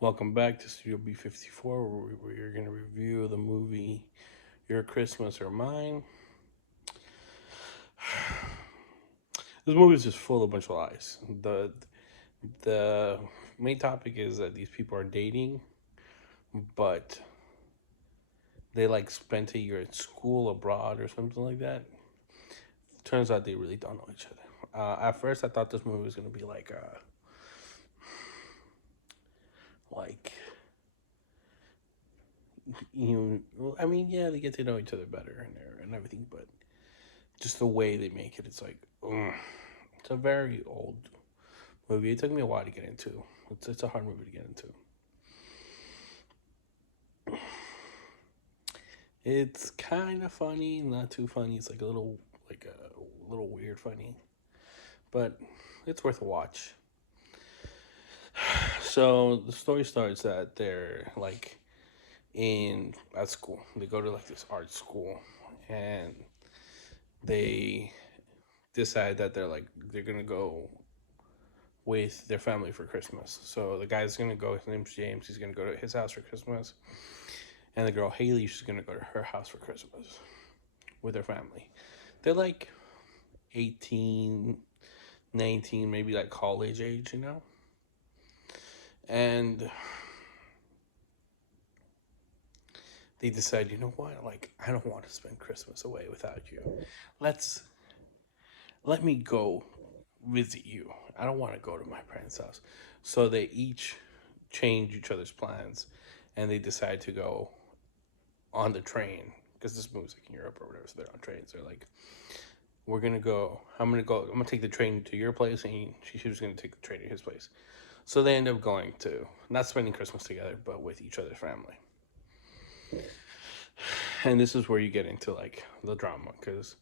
Welcome back to Studio B54, where we're going to review the movie Your Christmas or Mine. This movie is just full of a bunch of lies. The main topic is that these people are dating, but they like spent a year at school abroad or something like that. Turns out they really don't know each other. At first, I thought this movie was going to be like I mean, yeah, they get to know each other better and everything, but just the way they make it, it's like, ugh. It's a very old movie. It took me a while to get into. It's a hard movie to get into. It's kind of funny, not too funny. It's like a little weird funny, but it's worth a watch. So the story starts that they're like in at school. They go to like this art school, and they decide that they're gonna go with their family for Christmas. So the guy's gonna go. His name's James. He's gonna go to his house for Christmas, and the girl Haley, she's gonna go to her house for Christmas with her family. They're like 18, 19, maybe like college age, you know? And they decide, you know what? Like, I don't want to spend Christmas away without you. Let's Let me go visit you. I don't want to go to my parents' house. So they each change each other's plans, and they decide to go on the train because this movie's like in Europe or whatever. So they're on trains. They're like, we're gonna go. I'm gonna go. I'm gonna take the train to your place, and she was gonna take the train to his place. So they end up going to not spending Christmas together, but with each other's family. And this is where you get into like the drama because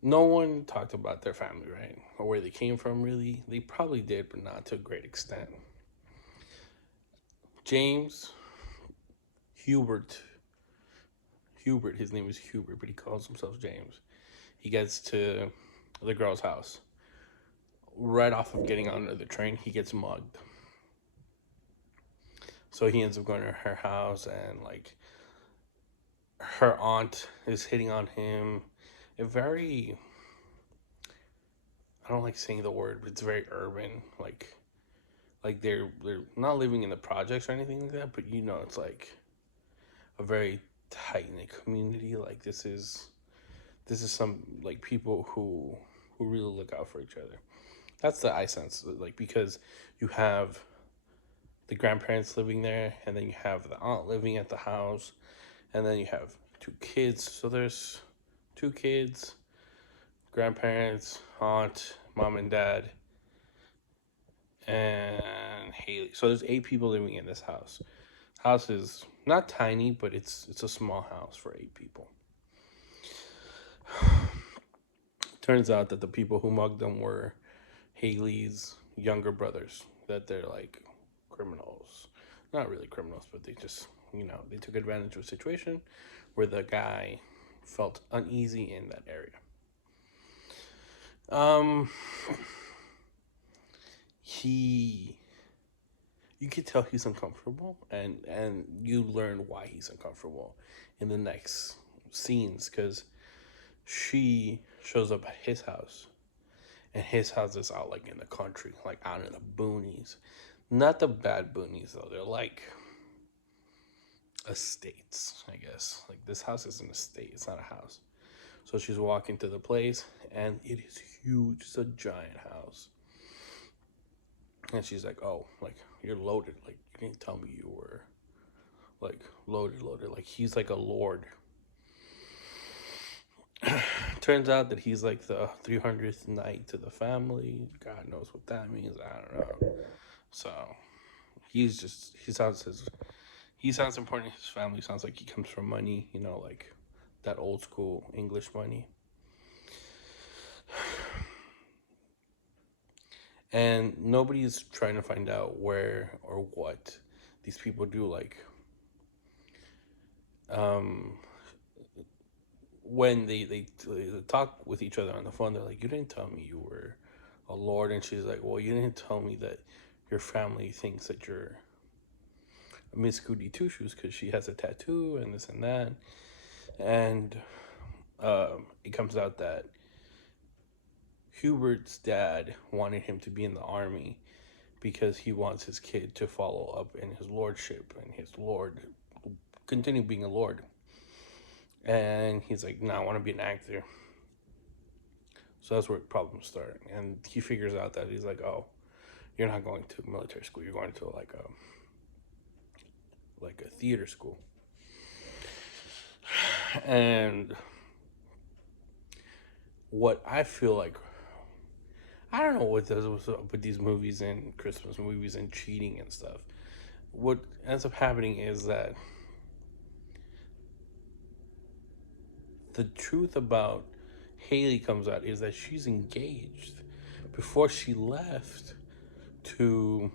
no one talked about their family, right, or where they came from. Really, they probably did, but not to a great extent. James Hubert, Hubert, his name is Hubert, but he calls himself James. He gets to the girl's house. Right off of getting onto the train, he gets mugged. So he ends up going to her house, and like her aunt is hitting on him. A very, I don't like saying the word, but it's very urban. Like they're not living in the projects or anything like that, but it's like a very tight knit community. Like this is some like people who really look out for each other. That's the I sense, like because you have the grandparents living there, and then you have the aunt living at the house, and then you have two kids. So there's two kids, grandparents, aunt, mom and dad, and Haley. So there's 8 people living in this house. House is not tiny, but it's a small house for 8 people. Turns out that the people who mugged them were Haley's younger brothers. That they're like criminals, not really criminals, but they just they took advantage of a situation where the guy felt uneasy in that area. Um, he you could tell he's uncomfortable, and you learn why he's uncomfortable in the next scenes because she shows up at his house, and his house is out like in the country, like out in the boonies. Not the bad boonies though, they're like estates, I guess. Like this house is an estate, it's not a house. So she's walking to the place, and it is huge. It's a giant house. And she's like, "Oh, like you're loaded. Like you didn't tell me you were like loaded. Like he's like a lord." Turns out that he's like the 300th knight to the family. God knows what that means. I don't know. So he sounds important. His family sounds like he comes from money. Like that old school English money. And nobody's trying to find out where or what these people do. Like um when they talk with each other on the phone, they're like, "You didn't tell me you were a lord," and she's like, "Well, you didn't tell me that your family thinks that you're Miss Goody Two Shoes because she has a tattoo and this and that. And it comes out that Hubert's dad wanted him to be in the army because he wants his kid to follow up in his lordship and his lord continue being a lord. And he's like, "No, I want to be an actor." So that's where problems start. And he figures out that he's like, "Oh, you're not going to military school. You're going to like a theater school." And what I feel like, I don't know what does with these movies and Christmas movies and cheating and stuff. What ends up happening is that the truth about Haley comes out is that she's engaged before she left to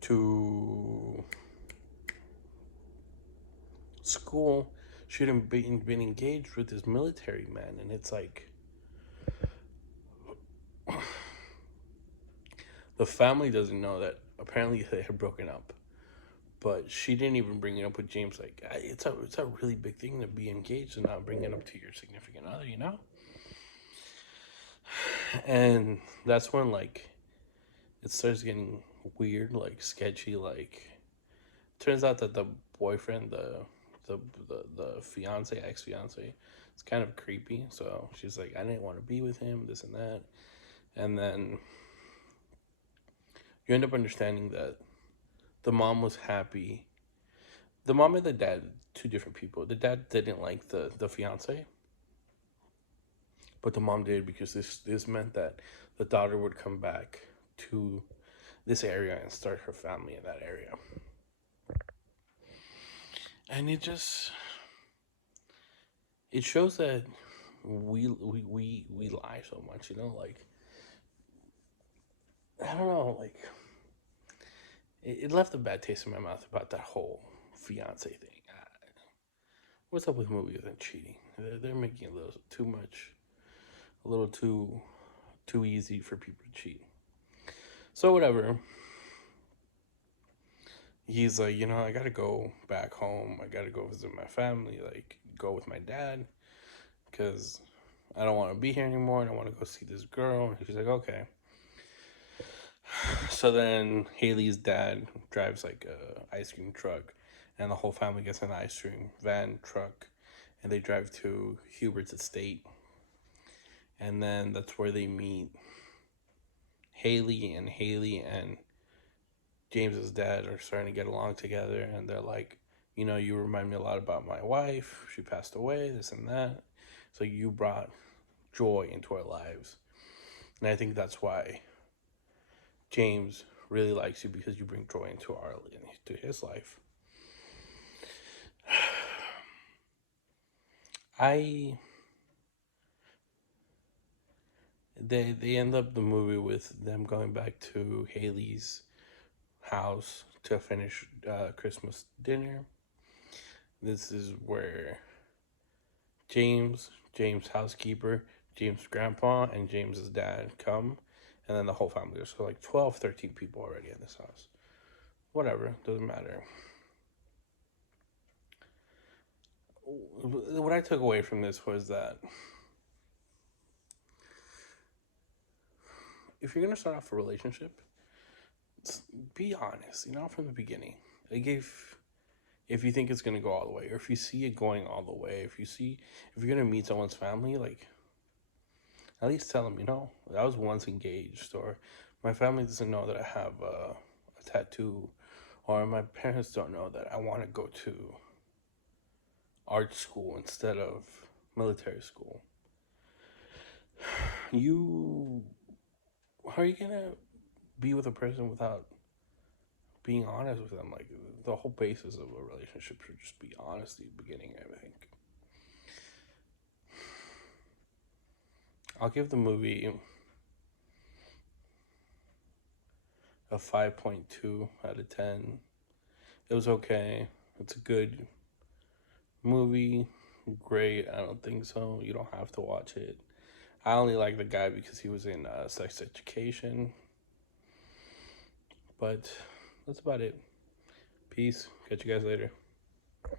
to school. She hadn't been engaged with this military man, and it's like the family doesn't know that apparently they had broken up, but she didn't even bring it up with James. Like it's a really big thing to be engaged and not bring it up to your significant other, you know. And that's when like it starts getting weird, like sketchy. Like turns out that the boyfriend, the the fiance, ex fiance, it's kind of creepy. So she's like, I didn't want to be with him, this and that, and then you end up understanding that the mom was happy. The mom and the dad, two different people. The dad didn't like the fiance, but the mom did because this meant that the daughter would come back to this area and start her family in that area. And it shows that we lie so much, you know, like I don't know, like it left a bad taste in my mouth about that whole fiance thing. What's up with movies and cheating? They're making a little too much, a little too easy for people to cheat. So whatever. He's like, I gotta go back home. I gotta go visit my family. Like, go with my dad because I don't want to be here anymore. And I want to go see this girl. And she's like, okay. So then Haley's dad drives like a ice cream truck, and the whole family gets an ice cream van truck, and they drive to Hubert's estate, and then that's where they meet Haley and James's dad are starting to get along together, and they're like, you remind me a lot about my wife. She passed away, this and that. So you brought joy into our lives, and I think that's why James really likes you because you bring joy into his life. I they end up the movie with them going back to Haley's house to finish Christmas dinner. This is where James housekeeper, James grandpa, and James's dad come, and then the whole family. There's like 12, 13 people already in this house. Whatever, doesn't matter. What I took away from this was that if you're gonna start off a relationship, be honest, from the beginning. Like if you think it's gonna go all the way, or if you see it going all the way, if you're gonna meet someone's family, like at least tell them, I was once engaged, or my family doesn't know that I have a tattoo, or my parents don't know that I want to go to art school instead of military school. How are you gonna be with a person without being honest with them? Like the whole basis of a relationship should just be honesty at the beginning, I think. I'll give the movie a 5.2 out of 10. It was okay. It's a good movie. Great. I don't think so. You don't have to watch it. I only like the guy because he was in Sex Education. But that's about it. Peace. Catch you guys later.